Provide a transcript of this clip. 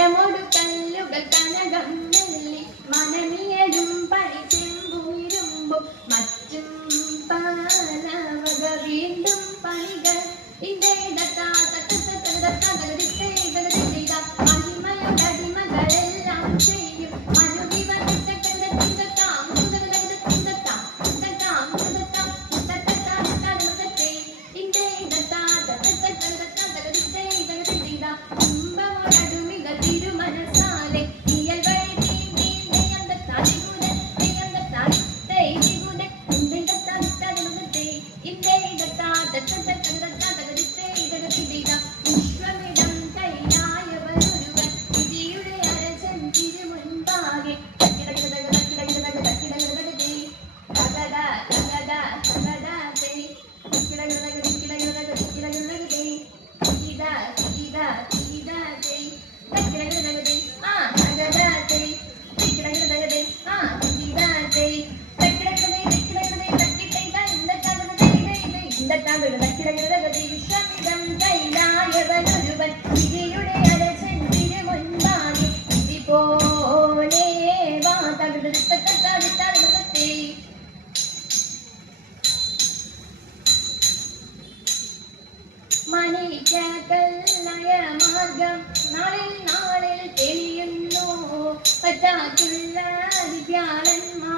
മരമൊടു കല്ലുകൾ കനകം നെല്ലി മനമില്ല നയമാർഗം നാളിൽ നാളിൽ തെളിയുന്നു. പറ്റാറ്റുള്ള വിദ്യാലന്മാർ